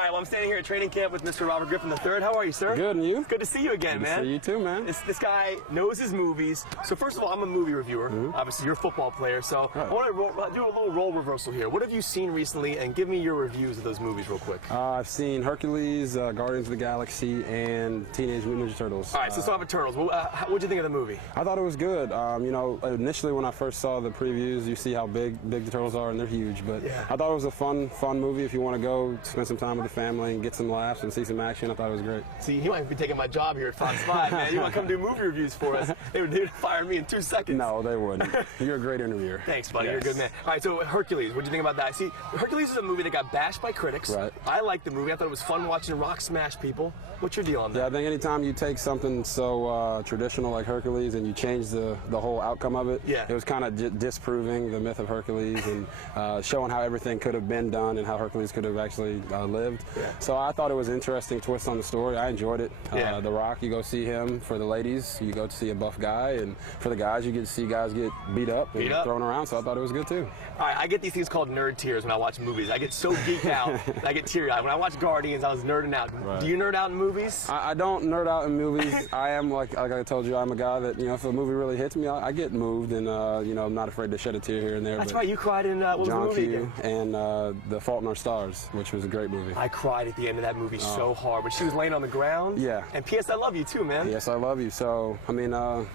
All right, well, I'm standing here at training camp with Mr. Robert Griffin III. How are you, sir? Good, and you? Good to see you again, man. Good to see you too, man. This guy knows his movies. So first of all, I'm a movie reviewer. Obviously, you're a football player, so I want to do a little role reversal here. What have you seen recently, and give me your reviews of those movies real quick. I've seen Hercules, Guardians of the Galaxy, and Teenage Mutant Ninja Turtles. All right, so let's talk about Turtles. What'd you think of the movie? I thought it was good. You know, initially when I first saw the previews, you see how big the Turtles are, and they're huge. But I thought it was a fun movie if you want to go spend some time with the family and get some laughs and see some action. I thought it was great. See, you might be taking my job here at Fox 5, man. You want to come do movie reviews for us? They'd fire me in 2 seconds. No, they wouldn't. You're a great interviewer. Thanks, buddy. Yes. You're a good man. All right, so Hercules, what'd you think about that? See, Hercules is a movie that got bashed by critics. Right. I liked the movie. I thought it was fun watching rock smash people. What's your deal on that? Yeah, I think anytime you take something so traditional like Hercules and you change the whole outcome of it, it was kind of disproving the myth of Hercules and showing how everything could have been done and how Hercules could have actually lived. So I thought it was an interesting twist on the story. I enjoyed it. The Rock, you go see him. For the ladies, you go to see a buff guy, and for the guys, you get to see guys get beat up and thrown around. So I thought it was good too. All right, I get these things called nerd tears when I watch movies. I get so geeked out, I get teary-eyed. When I watch Guardians, I was nerding out. Do you nerd out in movies? I don't nerd out in movies. I am like I told you, I'm a guy that, you know, if a movie really hits me, I get moved, and you know, I'm not afraid to shed a tear here and there. That's right, you cried in what was the movie again? And The Fault in Our Stars, which was a great movie. I cried at the end of that movie so hard, but she was laying on the ground. Yeah. And P.S. I love you too, man. Yes, I love you. So I mean,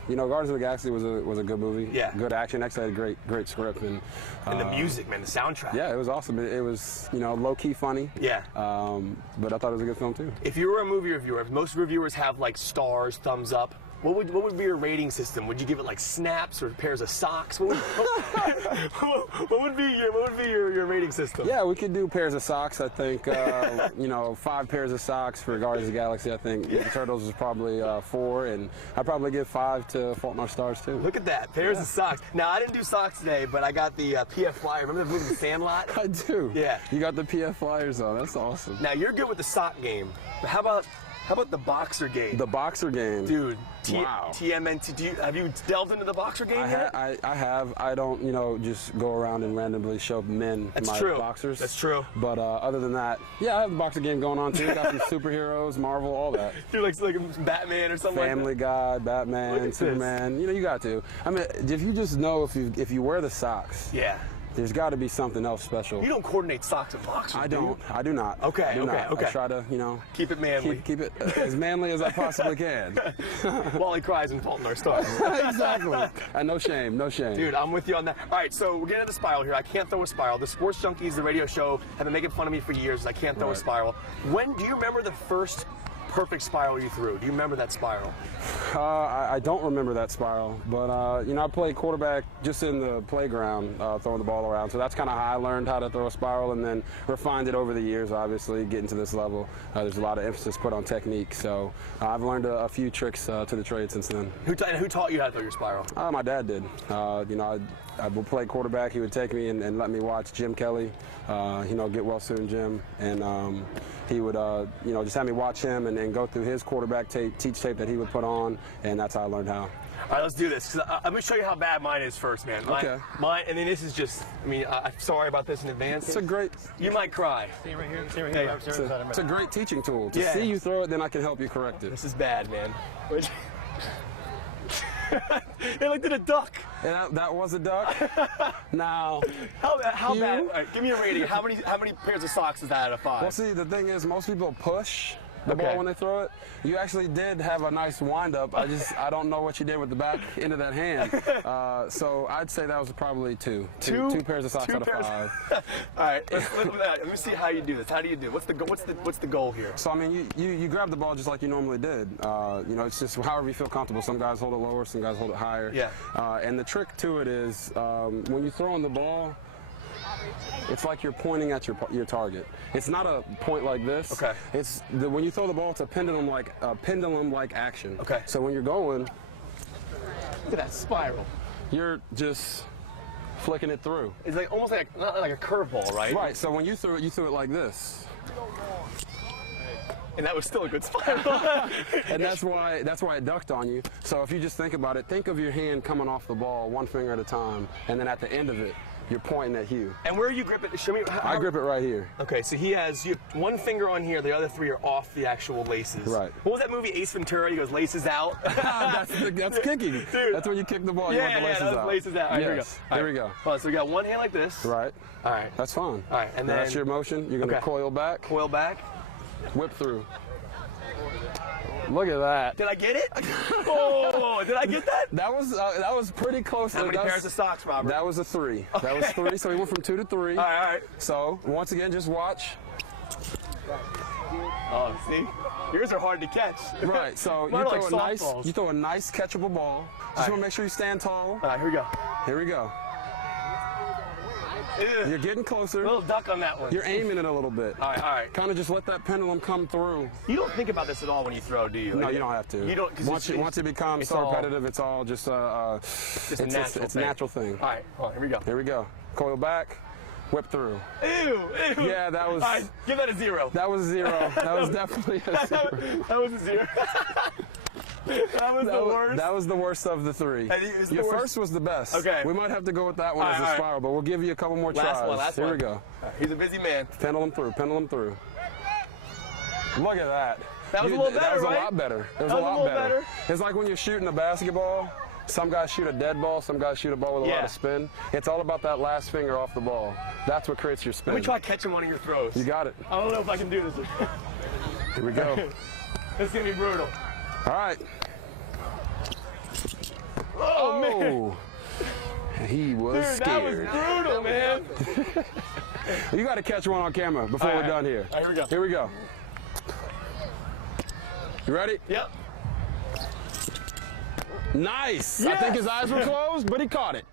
you know, Guardians of the Galaxy was a good movie. Yeah. Good action. Actually had a great script and the music, man, the soundtrack. Yeah, it was awesome. It was, you know, low key funny. Yeah. But I thought it was a good film too. If you were a movie reviewer, if most reviewers have like stars, thumbs up, what would be your rating system? Would you give it like snaps or pairs of socks? What would be your rating system? Yeah, we could do pairs of socks. I think you know, 5 pairs of socks for Guardians of the Galaxy. I think the Turtles is probably 4, and I'd probably give 5 to Fault in Our Stars too. Look at that, pairs of socks. Now I didn't do socks today, but I got the PF Flyer. Remember the movie The Sandlot? I do. Yeah. You got the PF Flyers on. That's awesome. Now you're good with the sock game. But how about the boxer game? The boxer game. Dude, wow. TMNT, have you delved into the boxer game yet? I have. I don't, you know, just go around and randomly show men my boxers. That's true. But other than that, yeah, I have the boxer game going on too. Got some superheroes, Marvel, all that. You're like Batman or something Family like that? Guy, Batman, Superman. You know, you got to. I mean, if you just know if you wear the socks. Yeah. There's got to be something else special. You don't coordinate socks with boxers, I don't. I do not. Okay, okay. I try to, you know, keep it manly. Keep it as manly as I possibly can. Wally cries in Fault in Our Stars. Exactly. And no shame, no shame. Dude, I'm with you on that. All right, so we're getting to the spiral here. I can't throw a spiral. The Sports Junkies, the radio show, have been making fun of me for years. I can't throw a spiral. Do you remember the first perfect spiral you threw? Do you remember that spiral? I don't remember that spiral, but you know, I played quarterback just in the playground, throwing the ball around. So that's kind of how I learned how to throw a spiral, and then refined it over the years. Obviously, getting to this level, there's a lot of emphasis put on technique. So I've learned a few tricks to the trade since then. Who taught you how to throw your spiral? My dad did. You know, I would play quarterback. He would take me and let me watch Jim Kelly. You know, get well soon, Jim, and he would, you know, just have me watch him and go through his quarterback teach tape that he would put on, and that's how I learned how. All right, let's do this. I'm going to show you how bad mine is first, man. Mine, and then this is just, I mean, I'm sorry about this in advance. It's a great... You might cry. Stay right here. Stay right here. It's a great teaching tool. To see you throw it, then I can help you correct it. This is bad, man. It looked at a duck. And that was a duck? Now, how bad? All right, give me a rating. How many pairs of socks is that out of 5? Well, see, the thing is, most people push the ball when they throw it. You actually did have a nice wind-up. I don't know what you did with the back end of that hand. So I'd say that was probably 2 pairs of socks out of 5. All right, let me see how you do this. How do you do? What's the goal here? So I mean, you grab the ball just like you normally did. You know, it's just however you feel comfortable. Some guys hold it lower, some guys hold it higher. Yeah. And the trick to it is when you're throwing the ball, it's like you're pointing at your target. It's not a point like this. Okay. It's when you throw the ball, it's a pendulum-like action. Okay. So when you're going, look at that spiral. You're just flicking it through. It's like almost like not like a curveball, right? Right. So when you threw it like this. And that was still a good spiral. And that's why it ducked on you. So if you just think about it, think of your hand coming off the ball one finger at a time, and then at the end of it, you're pointing at Hugh. And where are you gripping? Show me. I grip it right here. Okay, so you have one finger on here, the other 3 are off the actual laces. Right. What was that movie, Ace Ventura? He goes, laces out. that's kicking. Dude. That's when you kick the ball. You want the laces out. Laces out. All right, yes. Here we go. Well, so we got one hand like this. Right. All right. That's fine. All right, and then that's your motion. You're gonna coil back. Coil back. Whip through. Look at that. Did I get it? Oh, did I get that? That was pretty close. How many pairs of socks, Robert? That was a 3. Okay. That was 3. So we went from 2 to 3. All right. So once again, just watch. Oh, see, yours are hard to catch. Right. So you throw a nice catchable ball. Just want to make sure you stand tall. All right, here we go. Here we go. You're getting closer. A little duck on that one. You're aiming it a little bit. All right. Kind of just let that pendulum come through. You don't think about this at all when you throw, do you? No, you don't have to. You don't. Once it becomes so repetitive, it's all just it's a natural thing. All right, here we go. Here we go. Coil back, whip through. Ew. Yeah, that was. All right, give that a 0. That was a 0. That was definitely a 0. That was a 0. That was the worst. That was the worst of the 3. Your first was the best. Okay. We might have to go with that one as a spiral, but we'll give you a couple more tries. Last one. Here we go. He's a busy man. Pendulum through. Look at that. That was a little better, That was right? a lot better. It was a lot better. It's like when you're shooting a basketball. Some guys shoot a dead ball. Some guys shoot a ball with a lot of spin. It's all about that last finger off the ball. That's what creates your spin. Let me try catching one of your throws. You got it. I don't know if I can do this. Here we go. This is going to be brutal. All right. Oh, man. He was scared. That was brutal, man. You got to catch one on camera before we're done here. All right, here we go. Here we go. You ready? Yep. Nice. Yes. I think his eyes were closed, but he caught it.